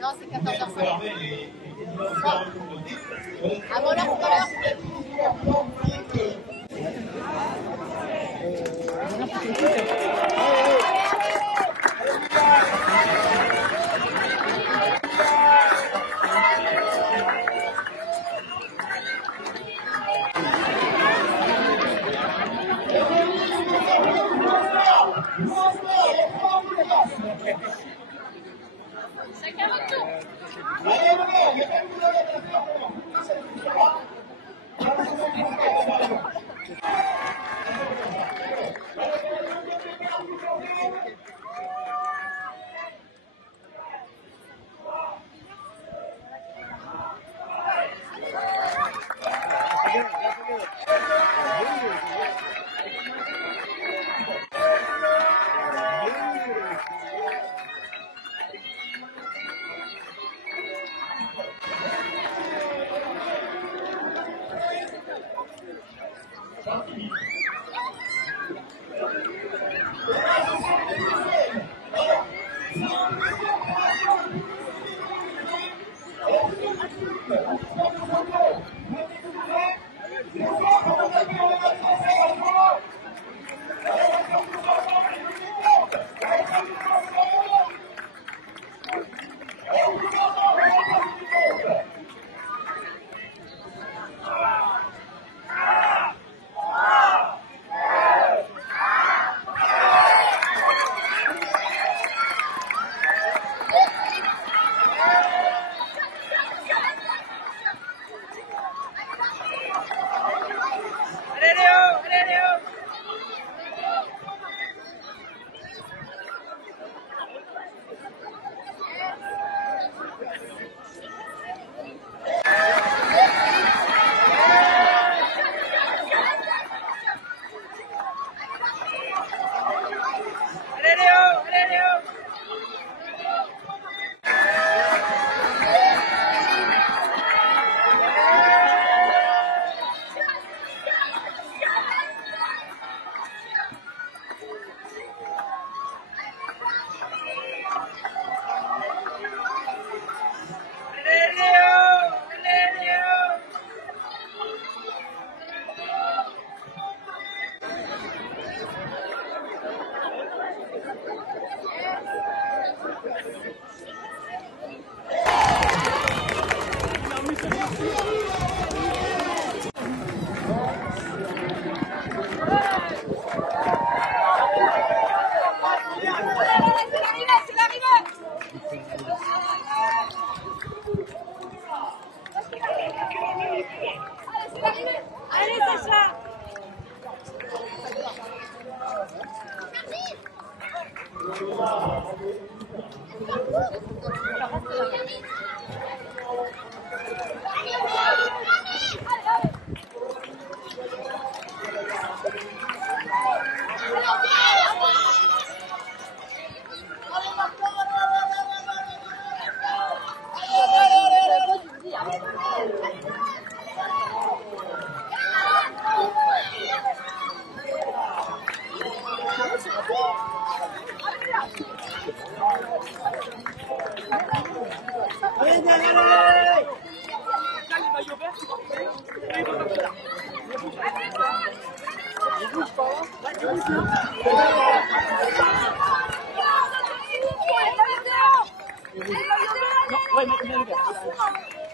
Non, c'est 14h05. Avant l'heure, tout à l'heure. Chacun votre tour.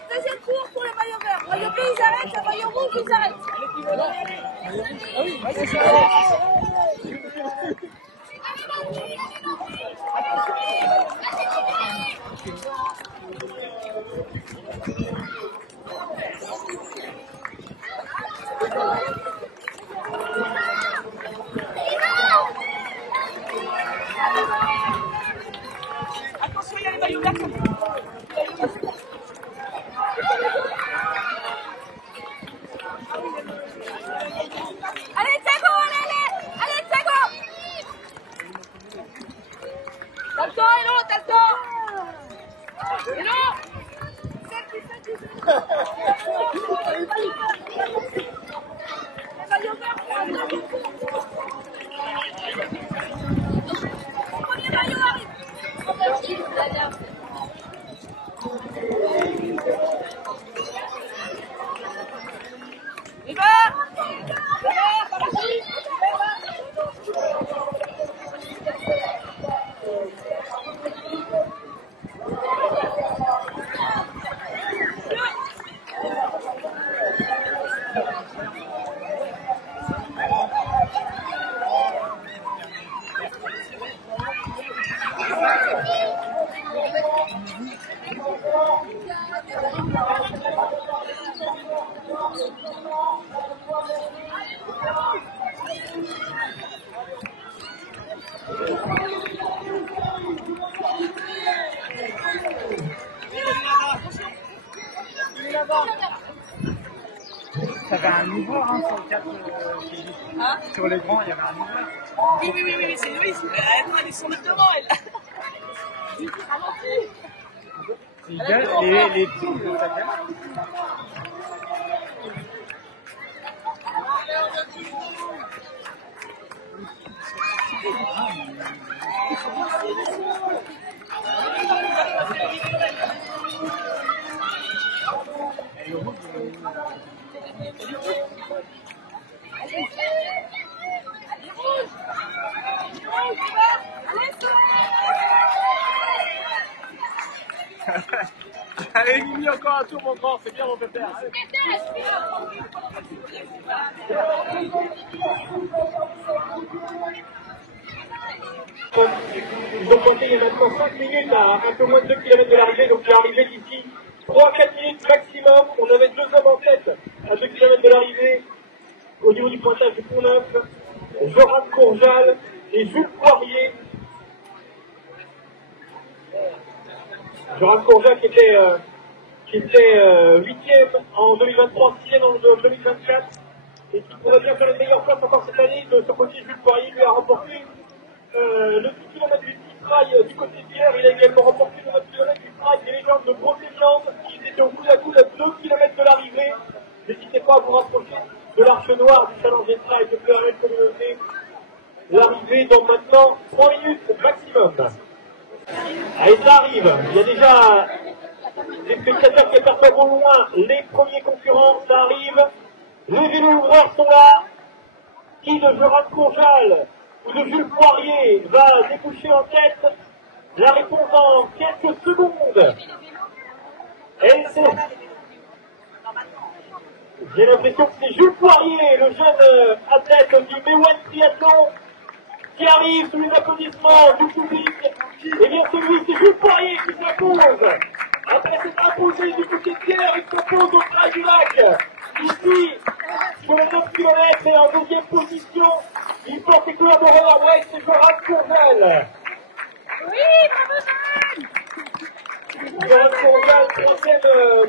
Deuxième tour pour le maillot vert. Maillot bleu, ils arrêtent. Le maillot rouge, ils arrêtent. Attention, il y a les maillots verts. Allez, Thiago, allez, Thiago. T'as le temps, Hello, t'as le temps. Hello. Les maillots verts, premier maillot arrive. Ça avait un niveau hein, sur le 4 sur les grands, il y avait un niveau. Oui, c'est Louis. Attends, elle est sur le devant, elle. Les petits, ça vient. Allez, Mimi, encore un tour, mon grand, c'est bien, mon pépère. Ils ont compté il y a maintenant 5 minutes à un peu moins de 2 km de l'arrivée, donc l'arrivée d'ici 3-4 minutes maximum. On avait 2 hommes en tête à 2 km de l'arrivée au niveau du pointage du Pont Neuf, Joran Courjal et Jules Poirier. Joran Courjal qui était 8e en 2023, 6e en 2024 et qui pourrait bien faire les meilleures places encore cette année. De son côté, Jules Poirier lui a remporté le 10 km du trail du côté d'hier. Il a également remporté le 9 km du trail des légendes de Brocéliande qui étaient au coude à coude à 2 km de l'arrivée. N'hésitez pas à vous rapprocher de l'Arche Noire du Challenger Trail de PRL Communauté. L'arrivée dans maintenant 3 minutes maximum. Allez, ça arrive. Il y a déjà des spectateurs qui aperçoivent au loin les premiers concurrents. Ça arrive. Les vélos ouvreurs sont là. Qui de Joran Courjal ou de Jules Poirier va déboucher en tête? La réponse en quelques secondes. Et j'ai l'impression que c'est Jules Poirier, le jeune athlète du Mewan Triathlon, qui arrive sous les applaudissements du public. Et bien celui, c'est Jules Poirier qui s'impose. Après s'être imposé du côté de Pierre, il s'impose au Trail du Lac. Ici, sur les 9 km et en deuxième position, il porte ses collaborateurs. Ouais, c'est Joran Courjal. Oui, bravo, Joran Courjal, troisième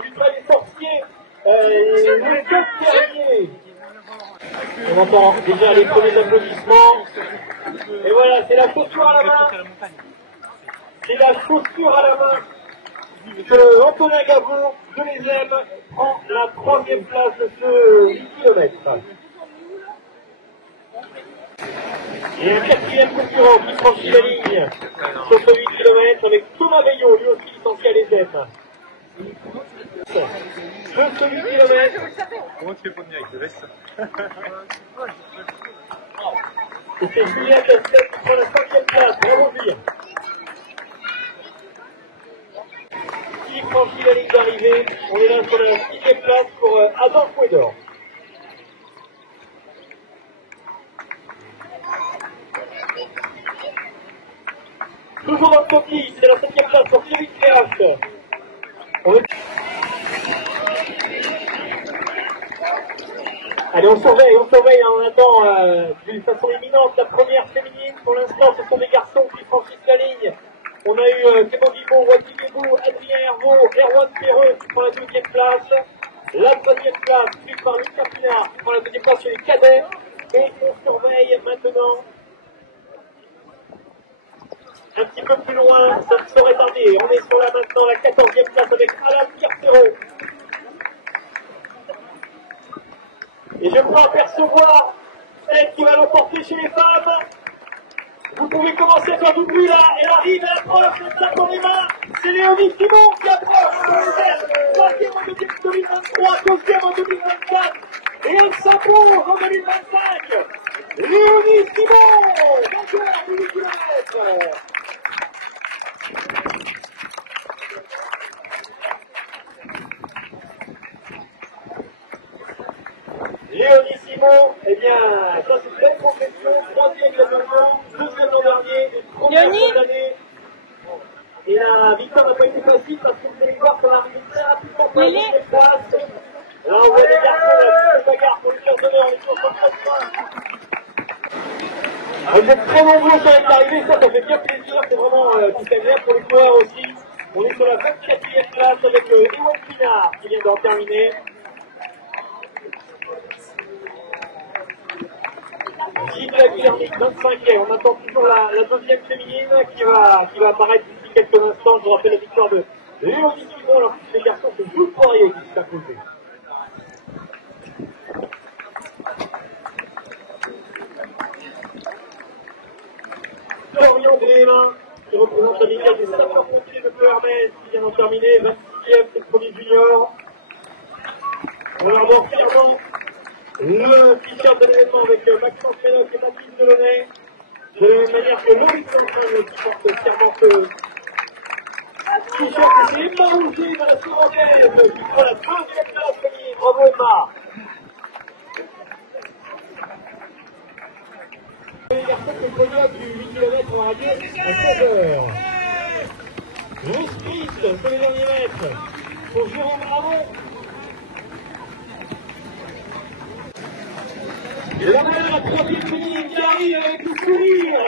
du Trail des Sorciers. Le 4 dernier. On entend déjà les premiers applaudissements. Et voilà, c'est la chaussure à la main. C'est la chaussure à la main que Antonin Gavot de l'ESEM prend la 3e place de ce 8 km. Et un 4e concurrent qui franchit la ligne sur ce 8 km avec Thomas Veillot, lui aussi licencié à l'ESEM. De ce 8 km. Comment tu fais pour venir avec le veste? Et c'est Julien Castel qui prend la 5e place. Bravo Julien. Qui franchit la ligne d'arrivée? On est là sur la 6e place pour Adam Fouedor. Toujours dans le coquille, c'est la 7e place pour Thierry Créache. Allez, on surveille, on attend d'une façon imminente la première féminine. Pour l'instant, ce sont des garçons qui franchissent la ligne. On a eu Clément Guimont, Wadi Bébou, Adrien Hervaux, Erwan Perreux qui prend la 2e place. La 3e place, suivie par Lucas Pinard qui prend la 2e place chez les cadets. Et on surveille maintenant un petit peu plus loin, ça ne saurait tarder. On est sur là maintenant la 14e place avec Alain Pierre-Perrault. Et je crois apercevoir celle qui va l'emporter chez les femmes. Vous pouvez commencer à faire du bruit là. Elle arrive, elle approche, elle tape dans les mains. C'est Léonie Simon qui approche. 3e en 2023, 2e en 2024. Et elle s'impose en 2025. Léonie Simon, vainqueur du 8 km. Léonie Simon, eh bien, ça c'est une belle progression, 3e également, 2e l'an dernier, et 1er cette année. Et la victoire n'a pas été facile parce que vous allez voir qu'on arrive très rapidement pour la deuxième place. Là, on voit les garçons, la petite bagarre pour le faire d'honneur, ils sont en train de faire. Vous êtes très nombreux sur l'arrivée, ça fait bien plaisir, c'est vraiment tout agréable pour les coureurs aussi. On est sur la 24e place avec Ewan Pinard qui vient d'en terminer. Gilles Guillermic, 25e, on attend toujours la deuxième féminine qui va apparaître d'ici quelques instants. Je vous rappelle la victoire de Léonie Simon, alors que les garçons, c'est Jules Poirier qui s'est imposé. Florian Grémin, qui représente la brigade des sapeurs-pompiers de Hermès, qui vient d'en terminer, 26e, c'est le premier junior. On va avoir fièrement le t-shirt de l'événement avec Maxence Ménoc et Mathilde Delaunay, de la même manière que Loïc Lebrun qui porte fièrement ce t-shirt. C'est Emma Rougier de la Sourandaise qui prend la deuxième place féminine. Bravo Emma. Les garçons qui prennent du 8 km en radier à 16h. Gros sprint sur les derniers mètres pour Jérôme Ramon. Et là, la troisième féminine qui arrive avec le sourire.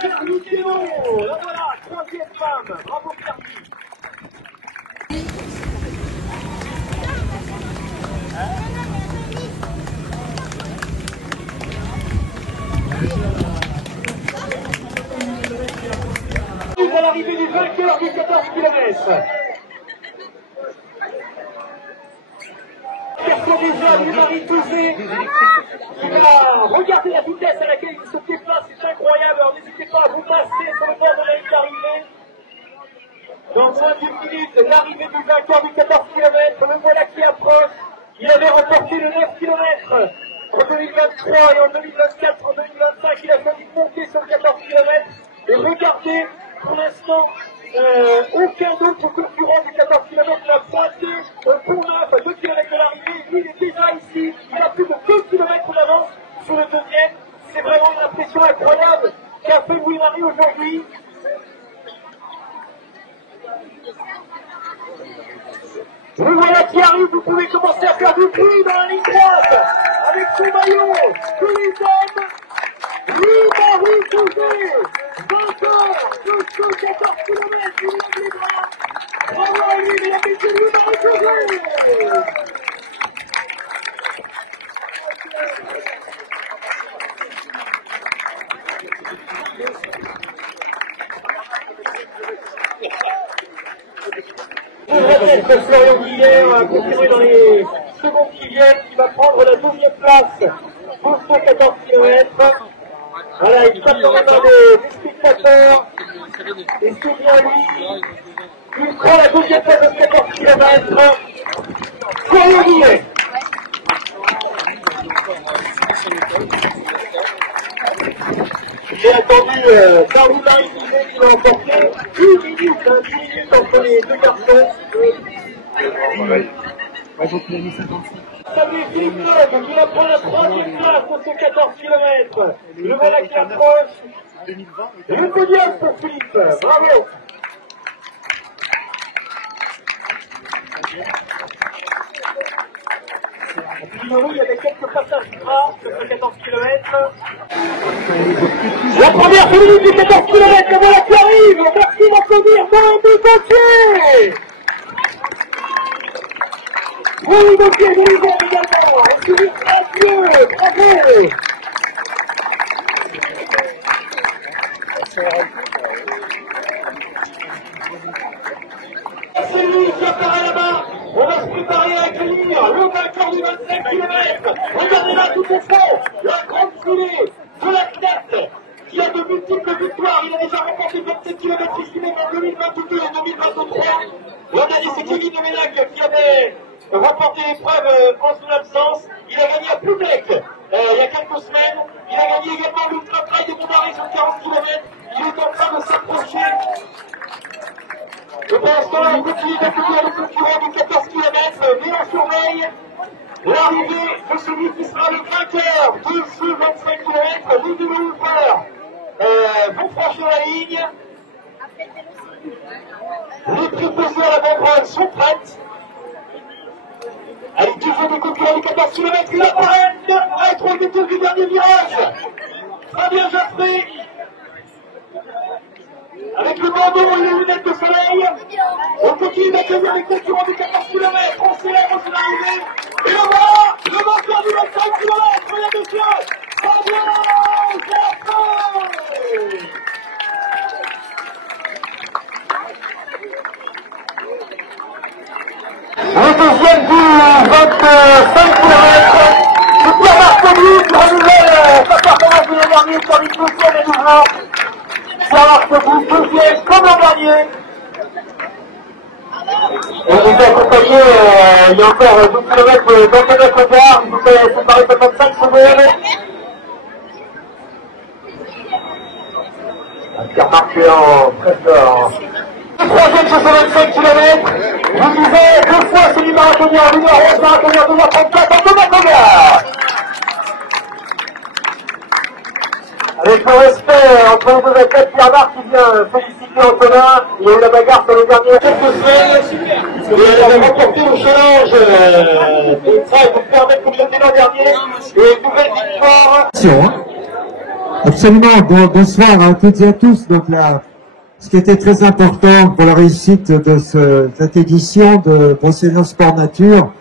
Carly Théron, la voilà, troisième femme. Bravo Carly. À l'arrivée du vainqueur du 14 km. Personne déjà, Louis-Marie Touzé, qui va regarder la vitesse à laquelle il se déplace, c'est incroyable. Alors n'hésitez pas à vous passer sur le bord de la ligne d'arrivée. Dans moins d'une minute, l'arrivée du vainqueur du 14 km, le voilà qui approche. Il avait remporté le 9 km en 2023 et en 2024, en 2025, il a choisi de monter sur le 14 km. Et regardez, pour l'instant, aucun autre concurrent du 14 km n'a pointé pour 9 à 2 km de l'arrivée. Lui, il est déjà ici. Il a plus de 2 km d'avance sur le deuxième. C'est vraiment une impression incroyable qu'a fait Louis-Marie aujourd'hui. Le voilà qui arrive, vous pouvez commencer à faire du bruit dans la ligne droite avec son maillot que les hommes. Louis-Marie Touzé, vainqueur de ce 14 km du Libre. Bravo à lui, mesdames et messieurs, Louis-Marie Touzé. Je rappelle que Florian Guillet, confirmé dans les secondes qui viennent, qui va prendre la deuxième place pour ce 14 km. Voilà, il tape dans la main des spectateurs. Et c'est bien lui. Il prend la deuxième place de 14 km. Florian Guillet. J'ai attendu par Louis-Marie Touzé qui l'a emporté 10 minutes entre les deux garçons. Salut Philippe Loeb qui va prendre la troisième place pour ce 14 km. Le voilà qui approche. Le podium pour Philippe. Bravo. Il y avait quelques passages gras sur ce 14 km. La première féminine du 14 km, le voilà qui arrive. Merci d'applaudir Marie Gauthier. Oui, Gauthier, nous les avons également. Et Philippe Adieu, bravo. C'est lui qui apparaît là-bas. On va se préparer à accueillir le vainqueur du 25 km. Regardez là tout au fond, la grande foulée de l'athlète qui a de multiples victoires. Il a déjà remporté 27 km ici même en 2022 et en 2023. Et on a dit c'est Kevin Domenac qui avait remporté l'épreuve en son absence. Il a gagné à Ploubec il y a quelques semaines. Il a gagné également l'Ultra Trail de Montaré sur 40 km. Il est en train de s'approcher. Et pour l'instant, il continue d'accueillir les concurrents du 14 km, mais on surveille l'arrivée de celui qui sera le vainqueur de ce 25 km, les deux Hooper vont franchir la ligne. Les préposés à la banderole sont prêtes. Avec toujours des concurrents du 14 km, il apparaît 9 mètres au détour du dernier virage. Fabien Jaffré, avec le bandeau et les lunettes de soleil, on continue d'accueillir les concurrents du 14 km, on célèbre son arrivée, et le voilà, le vainqueur du 25 km, mesdames et messieurs, Fabien Jaffré. Le deuxième du 25 km, c'est Pierre Marcelli qui renouvelle sa performance de l'an dernier sur les deuxième et nouveau. Pierre Marcelli, deuxième comme l'an dernier. On nous a accompagné, il y a encore 2 km dans notre gare, il nous fait séparer peut-être 5 secondes. Pierre-Marc est en trésor. Le troisième sur 25 km, je disais 2 fois celui marathonien, numéro 11 marathonien 2h34 en Thomas. Avec le respect entre les deux athlètes, Pierre-Marc qui vient féliciter Antonin, il y a eu la bagarre sur le dernier quelques semaines, et il avait remporté le challenge de trail pour permettre comme l'année l'an dernier, et une nouvelle victoire. Absolument, bonsoir à toutes et à tous. Donc là, ce qui était très important pour la réussite de cette édition de Brossélian Sport Nature,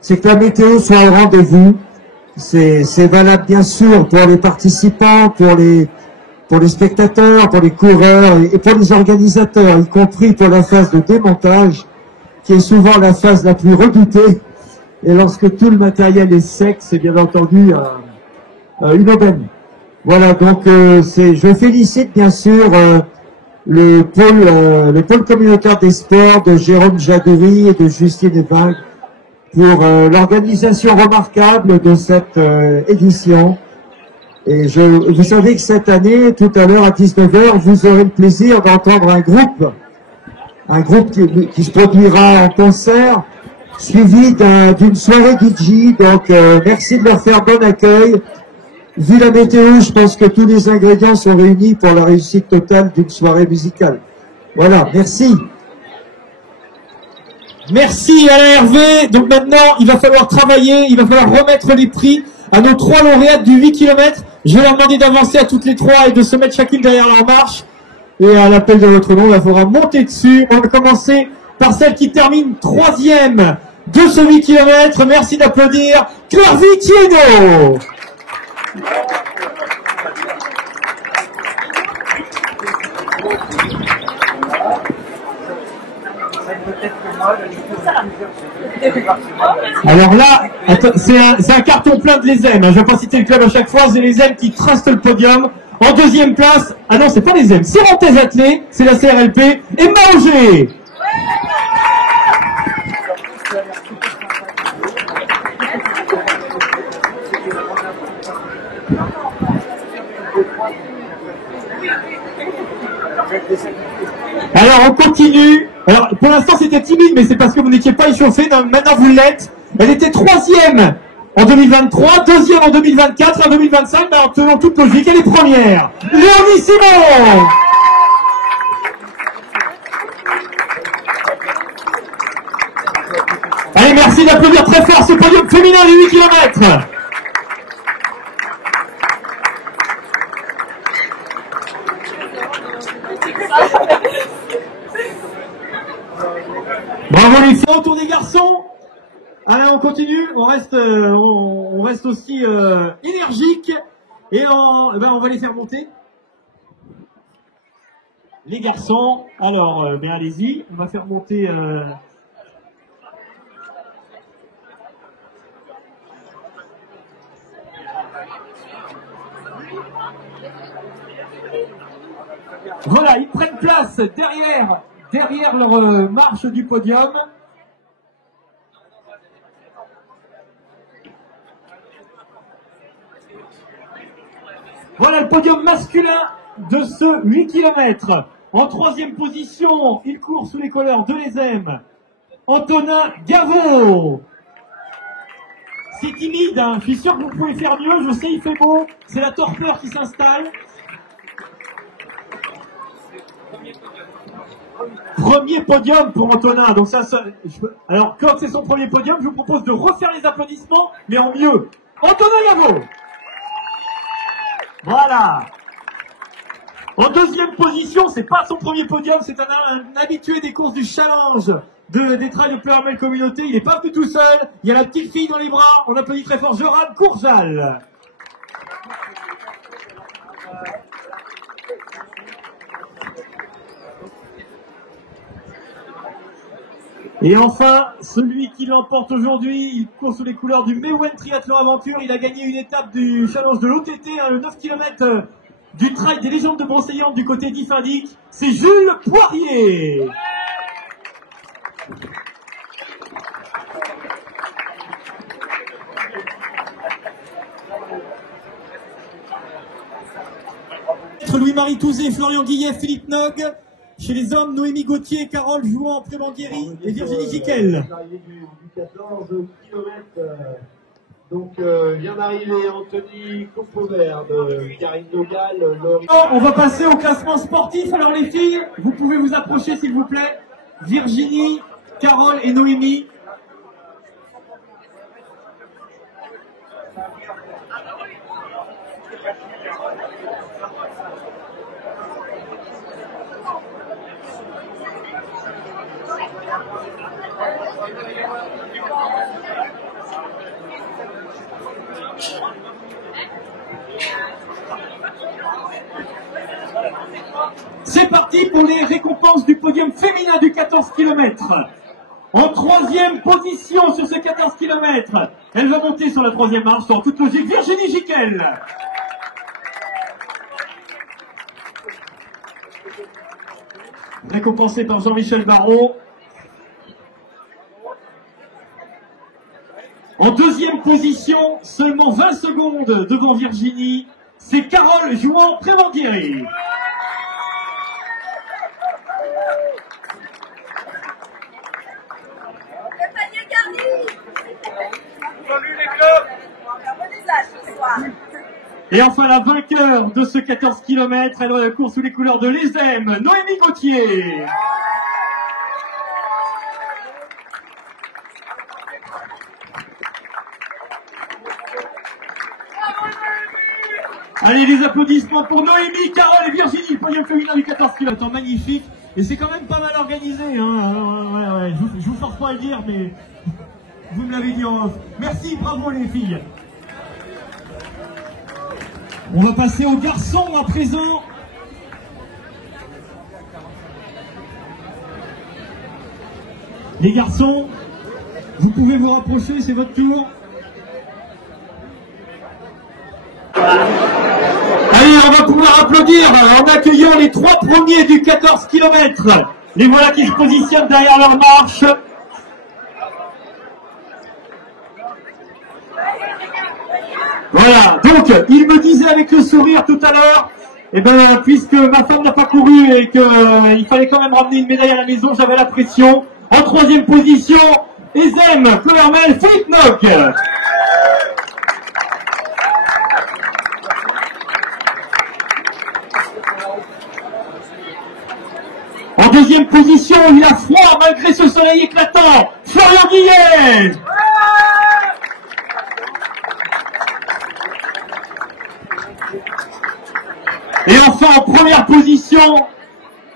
c'est que la météo soit au rendez-vous. C'est valable bien sûr pour les participants, pour les spectateurs, pour les coureurs et pour les organisateurs, y compris pour la phase de démontage, qui est souvent la phase la plus redoutée. Et lorsque tout le matériel est sec, c'est bien entendu une aubaine. Voilà, donc je félicite bien sûr le pôle communautaire des sports de Jérôme Jadery et de Justine Evin pour l'organisation remarquable de cette édition. Et vous savez que cette année, tout à l'heure à 19h, vous aurez le plaisir d'entendre un groupe qui se produira en concert, suivi d'une soirée DJ. Donc merci de leur faire bon accueil. Vu la météo, je pense que tous les ingrédients sont réunis pour la réussite totale d'une soirée musicale. Voilà, merci. Merci Alain Hervé. Donc maintenant, il va falloir travailler, il va falloir remettre les prix à nos 3 lauréates du 8 km. Je vais leur demander d'avancer à toutes les 3 et de se mettre chacune derrière leur marche. Et à l'appel de votre nom, il faudra monter dessus. On va commencer par celle qui termine 3e de ce 8 km. Merci d'applaudir Claire Vitiedo. Alors là, c'est un carton plein de l'ESEM. Je vais pas citer le club à chaque fois, c'est l'ESEM qui truste le podium. En 2e place, ah non, c'est pas l'ESEM, c'est Rantaise Athlée, c'est la CRLP, et Maugé. Alors on continue. Alors pour l'instant c'était timide, mais c'est parce que vous n'étiez pas échauffé. Maintenant vous l'êtes. Elle était 3e en 2023, 2e en 2024, en 2025, mais en tenant toute logique, elle est première. Léonie Simon. Allez, merci d'applaudir très fort ce podium féminin du 8 km. Bravo les filles. Autour des garçons. Allez, on continue. On reste aussi énergique et on va les faire monter. Les garçons. Alors, bien allez-y. On va faire monter. Voilà, ils prennent place derrière leur marche du podium. Voilà le podium masculin de ce 8 km. En troisième position, il court sous les couleurs de l'ESEM, Antonin Gaveau. C'est timide, hein. Je suis sûr que vous pouvez faire mieux, je sais il fait beau, c'est la torpeur qui s'installe. Premier podium pour Antonin, donc alors comme c'est son premier podium, je vous propose de refaire les applaudissements, mais en mieux. Antonin Gaveau. Voilà. En deuxième position, c'est pas son premier podium, c'est un habitué des courses du challenge des trails de Ploermel Communauté. Il n'est pas venu tout seul, il y a la petite fille dans les bras, on applaudit très fort Joran Courjal. Et enfin, celui qui l'emporte aujourd'hui, il court sous les couleurs du Mewen Triathlon Aventure. Il a gagné une étape du challenge de l'OTT, le 9 km du trail des légendes de Brocéliande du côté d'Ifindic. C'est Jules Poirier. Louis-Marie Touzé, Florian Guillet, Philippe Nog. Chez les hommes, Noémie Gauthier, Carole Jouan, Prébandieri et Virginie Jiquel. Du 14 km. Donc vient d'arriver Anthony Coupevert de Karine Nogal. On va passer au classement sportif. Alors les filles, vous pouvez vous approcher s'il vous plaît. Virginie, Carole et Noémie. C'est parti pour les récompenses du podium féminin du 14 km. En troisième position sur ce 14 km, elle va monter sur la troisième marche, en toute logique, Virginie Jiquel. Récompensée par Jean-Michel Barrault. En deuxième position, seulement 20 secondes devant Virginie, c'est Carole Jouan Prébandieri. Et enfin la vainqueur de ce 14 km, elle court sous les couleurs de l'ESEM, Noémie Gauthier. Allez, les applaudissements pour Noémie, Carole et Virginie, le podium féminin du 14 km, magnifique. Et c'est quand même pas mal organisé, hein. Ouais. Je vous force pas à le dire, mais vous me l'avez dit en off. Merci, bravo les filles. On va passer aux garçons à présent. Les garçons, vous pouvez vous rapprocher, c'est votre tour. Allez, on va pouvoir applaudir en accueillant les 3 premiers du 14 km. Les voilà qui se positionnent derrière leur marche. Voilà, donc il me disait avec le sourire tout à l'heure, eh ben puisque ma femme n'a pas couru et qu'il fallait quand même ramener une médaille à la maison, j'avais la pression. En troisième position, ESEM, Ploermel, Philippe Nog. En deuxième position, il a froid malgré ce soleil éclatant, Florian Guillet. Et enfin, en première position,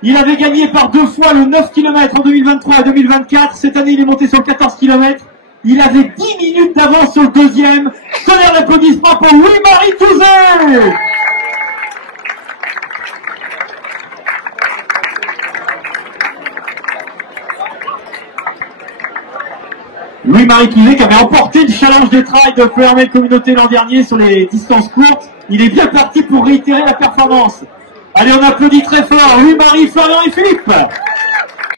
il avait gagné par 2 fois le 9 km en 2023 et 2024. Cette année, il est monté sur le 14 km. Il avait 10 minutes d'avance sur le deuxième. Tonnerre d'applaudissements pour Louis-Marie Touzé. Louis-Marie Touzé qui avait remporté le challenge des trails de Ploermel Communauté l'an dernier sur les distances courtes. Il est bien parti pour réitérer la performance. Allez, on applaudit très fort Louis-Marie, Florian et Philippe.